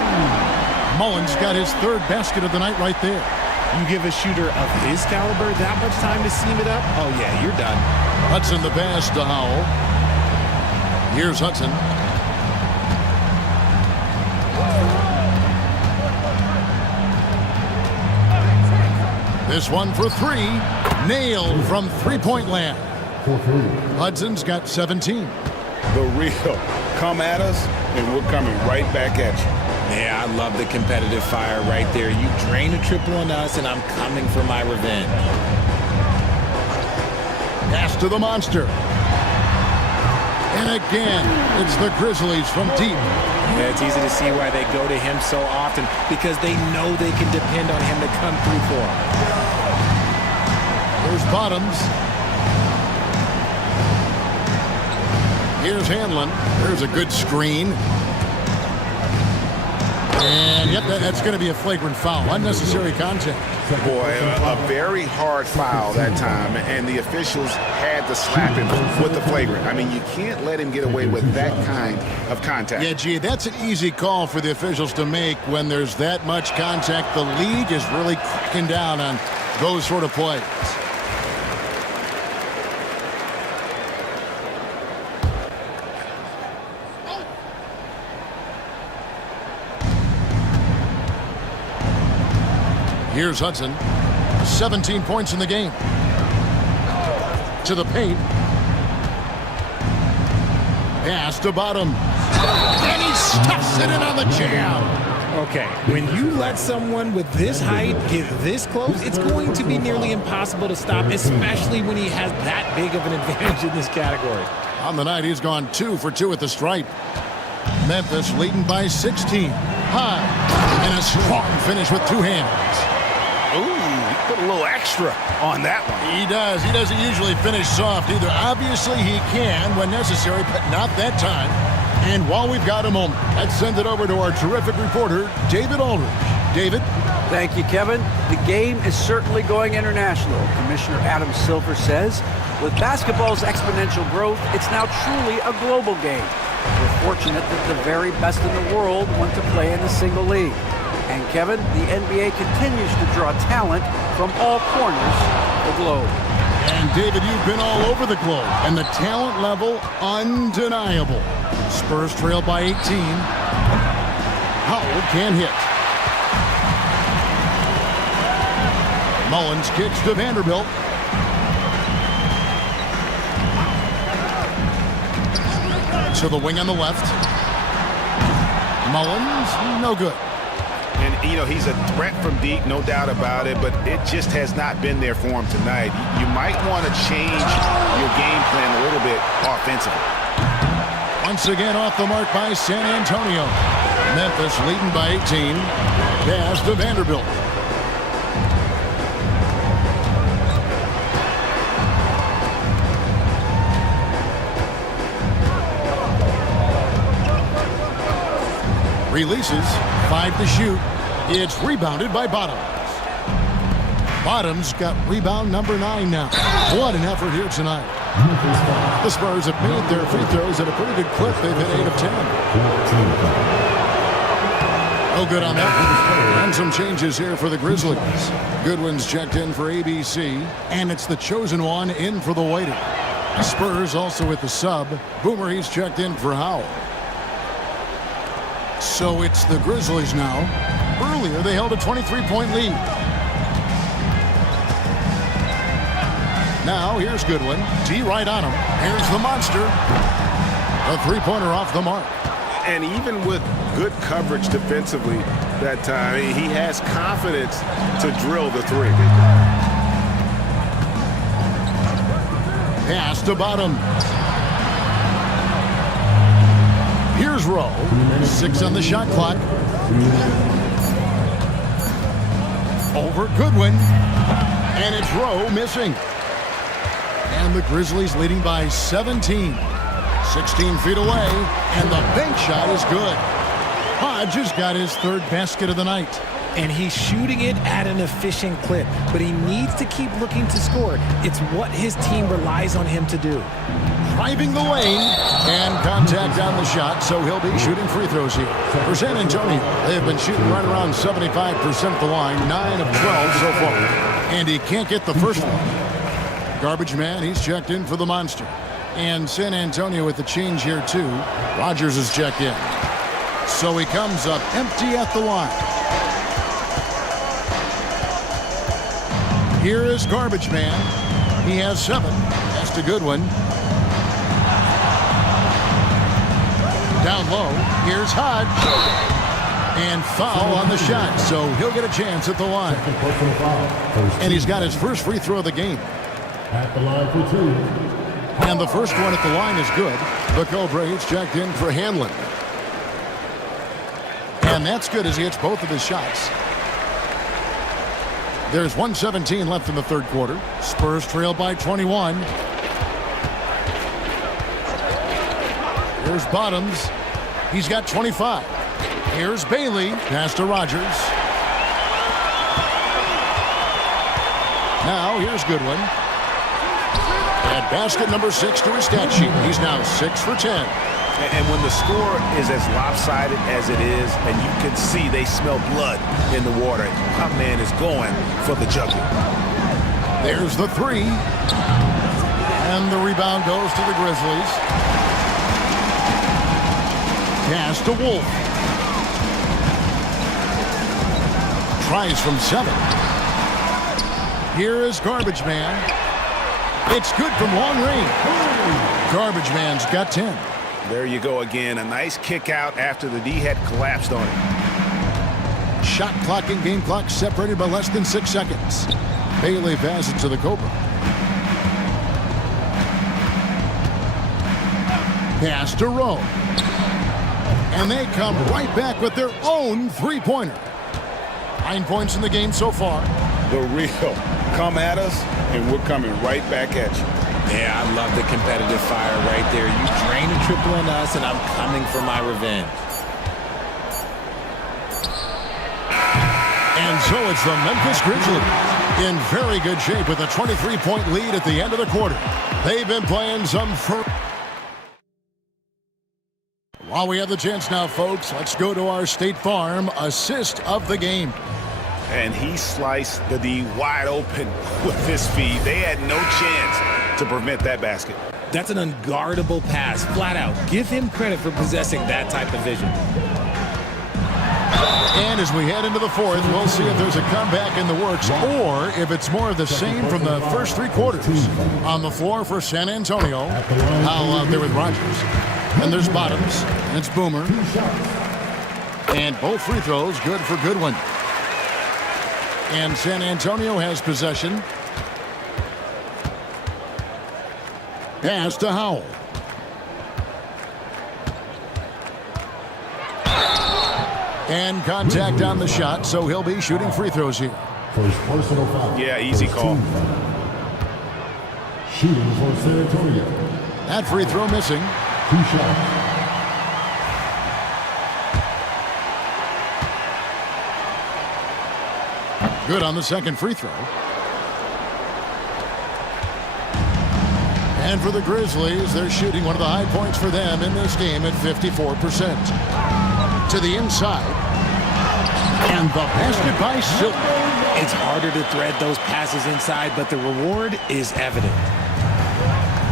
Mullins got his 3rd basket of the night right there. You give a shooter of his caliber that much time to seam it up, oh yeah, you're done. Hudson the pass to Howell. Here's Hudson. This one for three. Nailed from three-point land. Hudson's got 17. The real come at us, and we're coming right back at you. Yeah, I love the competitive fire right there. You drain a triple on us, and I'm coming for my revenge. Pass to the monster. And again, it's the Grizzlies from deep. Yeah, it's easy to see why they go to him so often, because they know they can depend on him to come through for them. Here's Bottoms. Here's Hanlon. There's a good screen. And yep, that's going to be a flagrant foul. Unnecessary contact. Boy, a very hard foul that time, and the officials had to slap him with the flagrant. I mean, you can't let him get away with that kind of contact. Yeah, gee, that's an easy call for the officials to make when there's that much contact. The league is really cracking down on those sort of plays. Here's Hudson. 17 points in the game. To the paint. Pass to Bottom. And he stuffs it in on the jam. Okay, when you let someone with this height get this close, it's going to be nearly impossible to stop, especially when he has that big of an advantage in this category. On the night, he's gone 2 for 2 at the stripe. Memphis leading by 16. High. And a strong finish with 2 hands. Ooh, he put a little extra on that one. He does. He doesn't usually finish soft either. Obviously, he can when necessary, but not that time. And while we've got a moment, let's send it over to our terrific reporter, David Aldridge. David? Thank you, Kevin. The game is certainly going international. Commissioner Adam Silver says, with basketball's exponential growth, it's now truly a global game. We're fortunate that the very best in the world want to play in a single league. And Kevin, the NBA continues to draw talent from all corners of the globe. And David, you've been all over the globe, and the talent level undeniable. Spurs trail by 18. Howell can't hit. Mullins kicks to Vanderbilt. To the wing on the left. Mullins, no good. And, you know, he's a threat from deep, no doubt about it, but it just has not been there for him tonight. You might want to change your game plan a little bit offensively. Once again off the mark by San Antonio. Memphis leading by 18. Pass to Vanderbilt. Releases, 5 to shoot. It's rebounded by Bottoms. Bottoms got rebound number 9 now. What an effort here tonight. The Spurs have made their free throws at a pretty good clip. They've hit 8 of 10. No good on that. And some changes here for the Grizzlies. Goodwin's checked in for ABC, and it's the chosen one in for the waiter. Spurs also with the sub. Boomer, he's checked in for Howell. So it's the Grizzlies now. Earlier, they held a 23-point lead. Now, here's Goodwin. D right on him. Here's the monster. A three-pointer off the mark. And even with good coverage defensively that time, he has confidence to drill the three. Pass to Bottom. Here's Rowe. 6 on the shot clock. Over Goodwin. And it's Rowe missing. And the Grizzlies leading by 17. 16 feet away. And the bank shot is good. Hodge has got his 3rd basket of the night. And he's shooting it at an efficient clip, but he needs to keep looking to score. It's what his team relies on him to do. Driving the lane, and contact on the shot, so he'll be shooting free throws here. For San Antonio, they have been shooting right around 75% at the line, 9 of 12 so far. And he can't get the first one. Garbage man, he's checked in for the monster. And San Antonio with the change here too. Rogers is checked in. So he comes up empty at the line. Here is Garbage Man. He has 7. That's a good one. Down low. Here's Hodge. And foul on the shot, so he'll get a chance at the line. And he's got his first free throw of the game. At the line for 2. And the first one at the line is good. The Cobra is checked in for Hanlon. And that's good as he hits both of his shots. There's 1:17 left in the third quarter. Spurs trail by 21. Here's Bottoms. He's got 25. Here's Bailey. Pass to Rogers. Now here's Goodwin. And basket number 6 to his stat sheet. He's now 6 for 10. And when the score is as lopsided as it is, and you can see they smell blood in the water, my man is going for the jugular. There's the 3. And the rebound goes to the Grizzlies. Pass to Wolf. Tries from 7. Here is Garbage Man. It's good from long range. Garbage Man's got 10. There you go again. A nice kick out after the D had collapsed on him. Shot clock and game clock separated by less than 6 seconds. Bailey passes it to the Cobra. Pass to Rowe. And they come right back with their own three-pointer. 9 points in the game so far. The real come at us, and we're coming right back at you. Yeah, I love the competitive fire right there. You drain a triple on us, and I'm coming for my revenge. And so it's the Memphis Grizzlies in very good shape with a 23-point lead at the end of the quarter. They've been playing some fun. While we have the chance now, folks, let's go to our State Farm assist of the game. And he sliced the D wide open with his feet. They had no chance to prevent that basket. That's an unguardable pass, flat out. Give him credit for possessing that type of vision. And as we head into the fourth, we'll see if there's a comeback in the works or if it's more of the same from the first 3 quarters. On the floor for San Antonio, Howell out there with Rogers. And there's Bottoms, and it's Boomer. And both free throws good for Goodwin. And San Antonio has possession. Pass to Howell. And contact on the shot, so he'll be shooting free throws here. First personal foul. Yeah, easy call. Shooting for San Antonio. That free throw missing. 2 shots. Good on the second free throw. And for the Grizzlies, they're shooting one of the high points for them in this game at 54%. To the inside. And the basket by Silk. It's harder to thread those passes inside, but the reward is evident.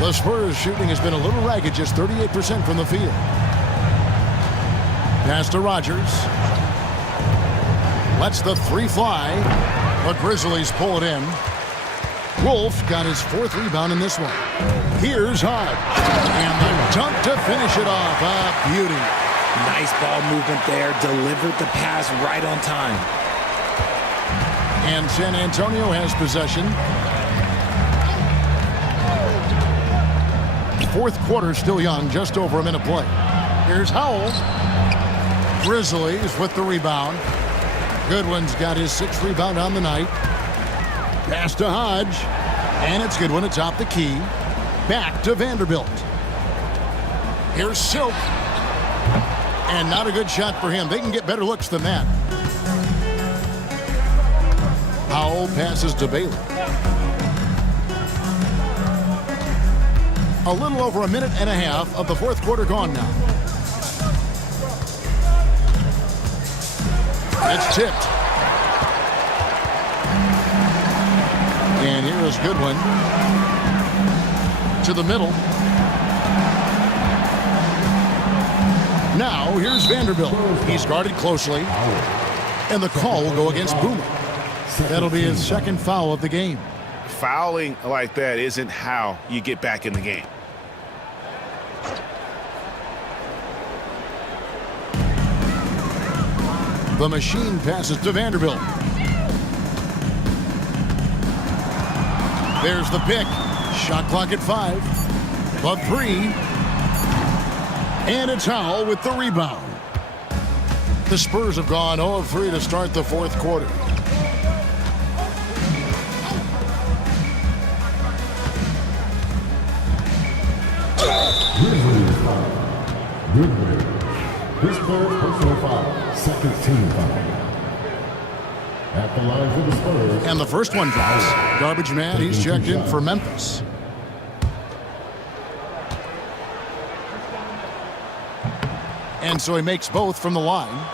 The Spurs shooting has been a little ragged, just 38% from the field. Pass to Rogers. Lets the 3 fly. The Grizzlies pull it in. Wolf got his 4th rebound in this one. Here's Hodge. And the dunk to finish it off. A beauty. Nice ball movement there. Delivered the pass right on time. And San Antonio has possession. 4th quarter still young, just over a minute play. Here's Howell. Grizzlies with the rebound. Goodwin's got his 6th rebound on the night. Pass to Hodge. And it's Goodwin atop the key. Back to Vanderbilt. Here's Silk. And not a good shot for him. They can get better looks than that. Howell passes to Bailey. A little over a minute and a half of the 4th quarter gone now. It's tipped. And here is Goodwin. To the middle. Now here's Vanderbilt. He's guarded closely. And the call will go against Boomer. That'll be his second foul of the game. Fouling like that isn't how you get back in the game. The machine passes to Vanderbilt. There's the pick. Shot clock at 5. But 3. And it's Howell with the rebound. The Spurs have gone 0 of 3 to start the fourth quarter. Grizzlies foul. Goodwin. His third personal foul. Second team foul. At the line for the Spurs. And the first one drops. Garbage man, he's checked in for Memphis. And so he makes both from the line.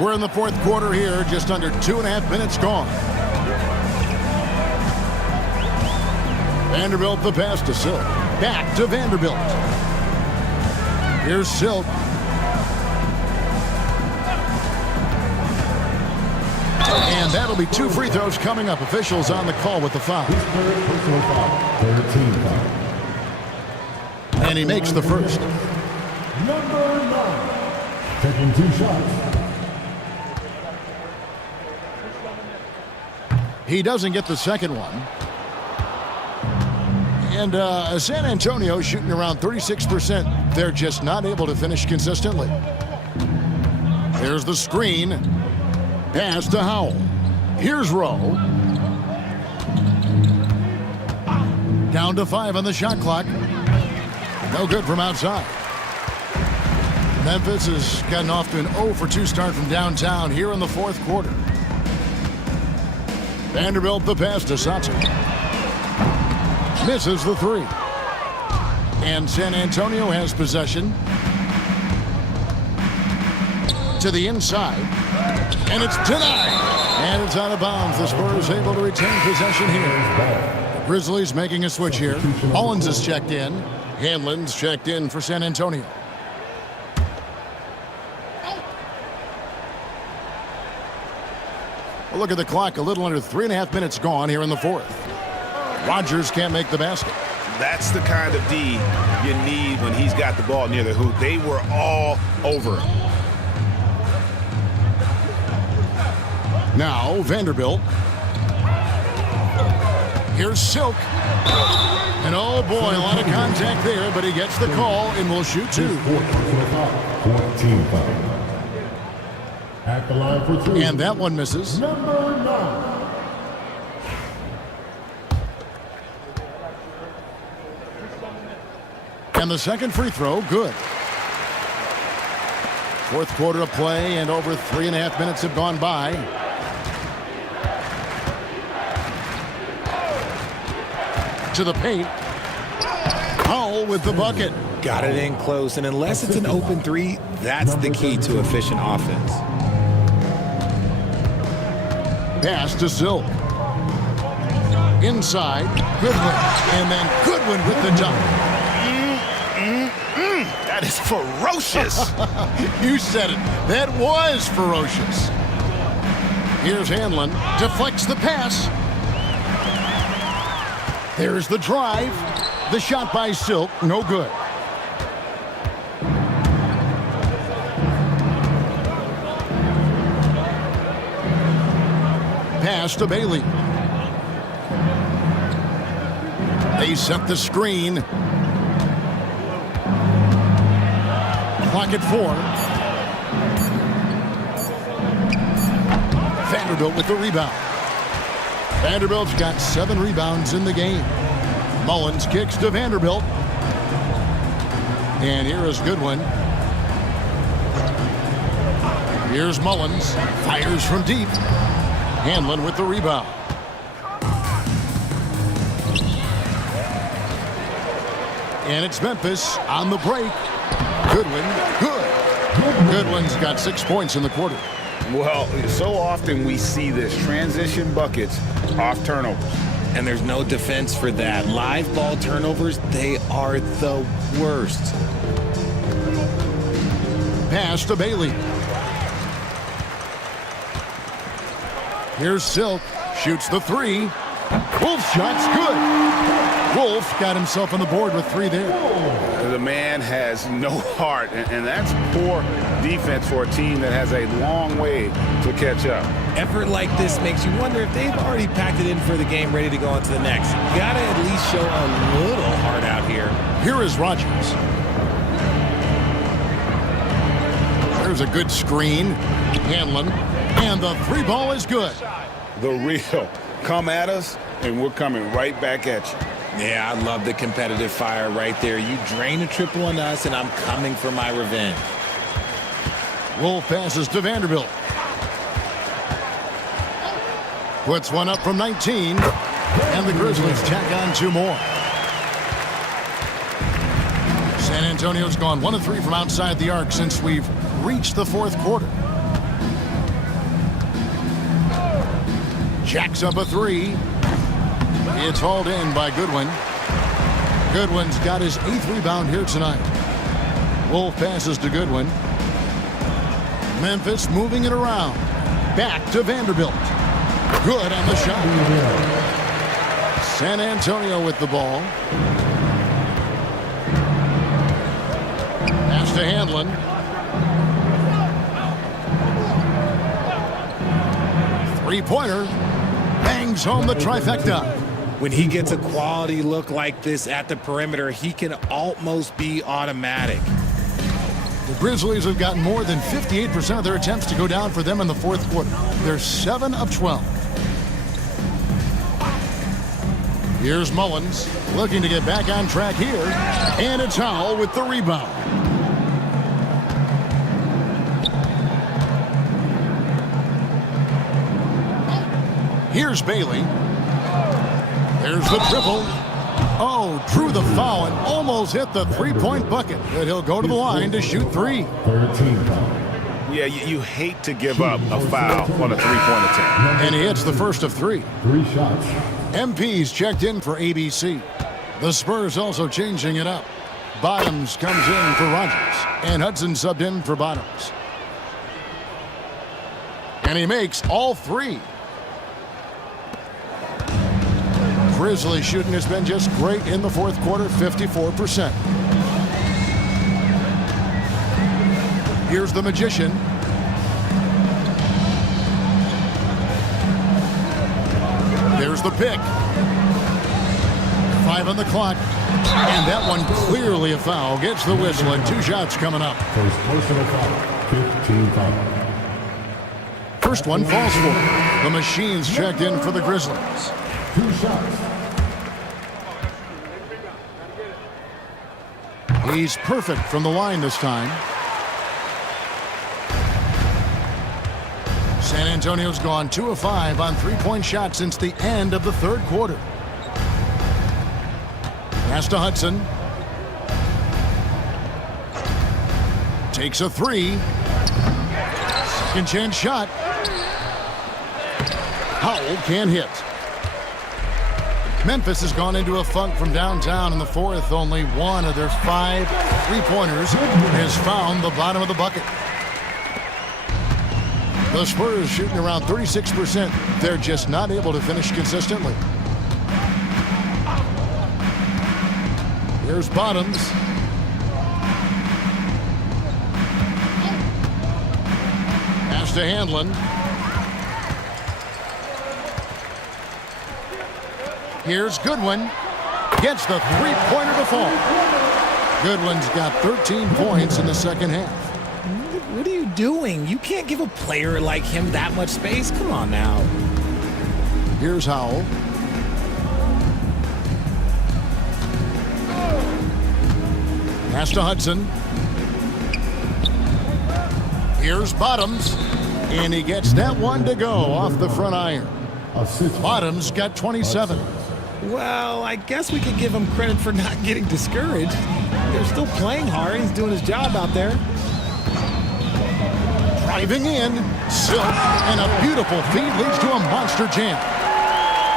We're in the fourth quarter here, just under 2.5 minutes gone. Vanderbilt the pass to Silk. Back to Vanderbilt. Here's Silk. And that'll be 2 free throws coming up. Officials on the call with the foul. His third personal foul. Third team foul. And he makes the first. Number 9. Taking 2 shots. He doesn't get the second one. And San Antonio shooting around 36%. They're just not able to finish consistently. There's the screen. Pass to Howell. Here's Rowe. Down to 5 on the shot clock. No good from outside. Memphis has gotten off to an 0 for 2 start from downtown here in the fourth quarter. Vanderbilt the pass to Satsu. Misses the 3. And San Antonio has possession. To the inside. And it's denied. And it's out of bounds. The Spurs able to retain possession here. The Grizzlies making a switch here. Mullins is checked in. Hanlon's checked in for San Antonio. Well, look at the clock. A little under 3.5 minutes gone here in the fourth. Rodgers can't make the basket. That's the kind of D you need when he's got the ball near the hoop. They were all over him. Now, Vanderbilt. Here's Silk. And oh boy, a lot of contact there, but he gets the call and will shoot 2. 14 foul. At the line for 2. And that one misses. Number 9. And the second free throw, good. Fourth quarter of play, and over 3.5 minutes have gone by. To the paint. Howell with the bucket. Got it in close, and unless it's an open 3, that's the key to efficient offense. Pass to Silk. Inside, Goodwin. And then Goodwin with the dunk. That is ferocious. You said it. That was ferocious. Here's Hanlon. Deflects the pass. There's the drive. The shot by Silk. No good. Pass to Bailey. They set the screen. Clock at 4. Vanderbilt with the rebound. Vanderbilt's got 7 rebounds in the game. Mullins kicks to Vanderbilt. And here is Goodwin. Here's Mullins. Fires from deep. Hanlon with the rebound. And it's Memphis on the break. Goodwin, good. Goodwin's got 6 points in the quarter. Well, so often we see this transition buckets off turnovers. And there's no defense for that. Live ball turnovers, they are the worst. Pass to Bailey. Here's Silk. Shoots the three. Wolf shot's good. Wolf got himself on the board with 3 there. The man has no heart, and that's poor defense for a team that has a long way to catch up. Effort like this makes you wonder if they've already packed it in for the game, ready to go on to the next. Gotta at least show a little heart out here. Here is Rogers. There's a good screen. Hanlon. And the 3 ball is good. The real come at us, and we're coming right back at you. Yeah, I love the competitive fire right there. You drain a triple on us, and I'm coming for my revenge. Wolf passes to Vanderbilt. Puts one up from 19. And the Grizzlies tack on 2 more. San Antonio's gone 1 of 3 from outside the arc since we've reached the 4th quarter. Jacks up a 3. It's hauled in by Goodwin. Goodwin's got his 8th rebound here tonight. Wolf passes to Goodwin. Memphis moving it around. Back to Vanderbilt. Good on the shot. San Antonio with the ball. Pass to Hanlon. Three-pointer. Bangs home the trifecta. When he gets a quality look like this at the perimeter, he can almost be automatic. The Grizzlies have gotten more than 58% of their attempts to go down for them in the 4th quarter. They're 7 of 12. Here's Mullins looking to get back on track here. And it's Howell with the rebound. Here's Bailey. There's the triple. Oh, drew the foul and almost hit the 3-point bucket. But he'll go to the line to shoot 3. 13 foul. Yeah, you hate to give up a foul on a 3-point attempt. And he hits the first of 3. 3 shots. MP's checked in for ABC. The Spurs also changing it up. Bottoms comes in for Rogers. And Hudson subbed in for Bottoms. And he makes all 3. Grizzlies shooting has been just great in the 4th quarter, 54%. Here's the Magician. There's the pick. 5 on the clock. And that one clearly a foul. Gets the whistle and 2 shots coming up. First personal foul. 15 foul. First one falls for. The Machines checked in for the Grizzlies. 2 shots. He's perfect from the line this time. San Antonio's gone 2 of 5 on 3-point shots since the end of the 3rd quarter. Pass to Hudson. Takes a 3. Second chance shot. Howell can't hit. Memphis has gone into a funk from downtown in the 4th. Only 1 of their 5 3-pointers has found the bottom of the bucket. The Spurs shooting around 36%. They're just not able to finish consistently. Here's Bottoms. Pass to Hanlon. Here's Goodwin. Gets the 3-pointer to fall. Goodwin's got 13 points in the 2nd half. What are you doing? You can't give a player like him that much space. Come on now. Here's Howell. Pass to Hudson. Here's Bottoms. And he gets that one to go off the front iron. Bottoms got 27. Well, I guess we could give him credit for not getting discouraged. They're still playing hard. He's doing his job out there. Driving in. Silk. And a beautiful feed leads to a monster jam.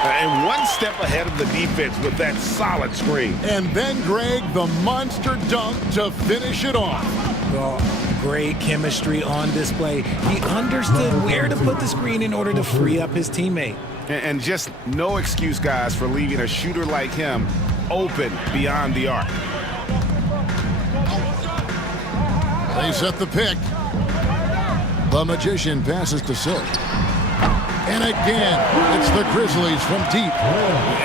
And 1 step ahead of the defense with that solid screen. And then Greg, the monster dunk to finish it off. Well, great chemistry on display. He understood where to put the screen in order to free up his teammate. And just no excuse, guys, for leaving a shooter like him open beyond the arc. They set the pick. The Magician passes to Silk. And again, it's the Grizzlies from deep.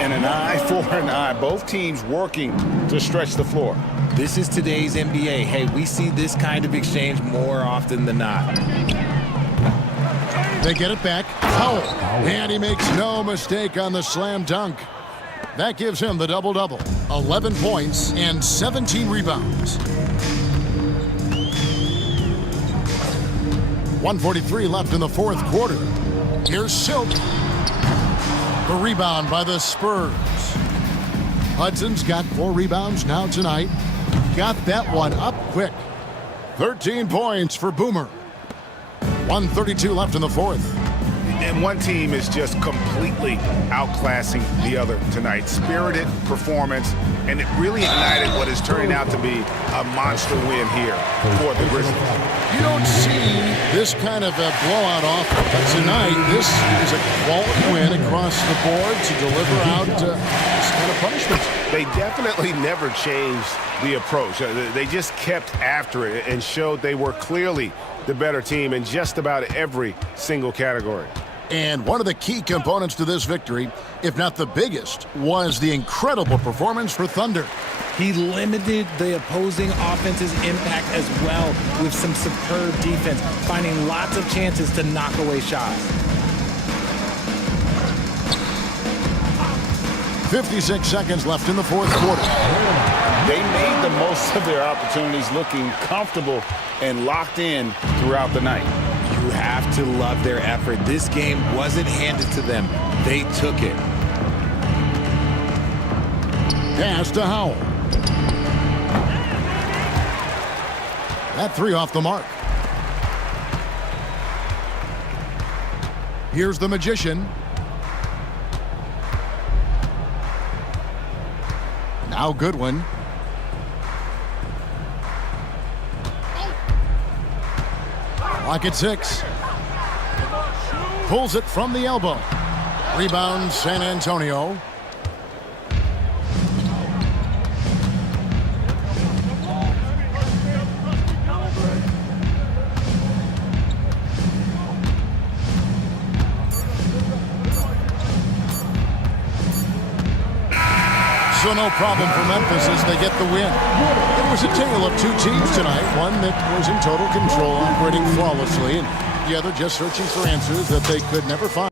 And an eye for an eye. Both teams working to stretch the floor. This is today's NBA. Hey, we see this kind of exchange more often than not. They get it back. Foul. And he makes no mistake on the slam dunk. That gives him the double-double. 11 points and 17 rebounds. 1:43 left in the fourth quarter. Here's Silk. The rebound by the Spurs. Hudson's got 4 rebounds now tonight. Got that one up quick. 13 points for Boomer. 1:32 left in the fourth. And one team is just completely outclassing the other tonight. Spirited performance, and it really ignited what is turning out to be a monster win here for the Grizzlies. You don't see this kind of a blowout often, but tonight this is a quality win across the board to deliver out this kind of punishment. They definitely never changed the approach. They just kept after it and showed they were clearly the better team in just about every single category. And one of the key components to this victory, if not the biggest, was the incredible performance for Thunder. He limited the opposing offense's impact as well with some superb defense, finding lots of chances to knock away shots. 56 seconds left in the fourth quarter. They made the most of their opportunities, looking comfortable and locked in throughout the night. You have to love their effort. This game wasn't handed to them. They took it. Pass to Howell. That 3 off the mark. Here's the Magician. Now Goodwin. Clock at 6. Pulls it from the elbow. Rebound San Antonio. So no problem for Memphis as they get the win. It was a tale of 2 teams tonight. One that was in total control, operating flawlessly, and the other just searching for answers that they could never find.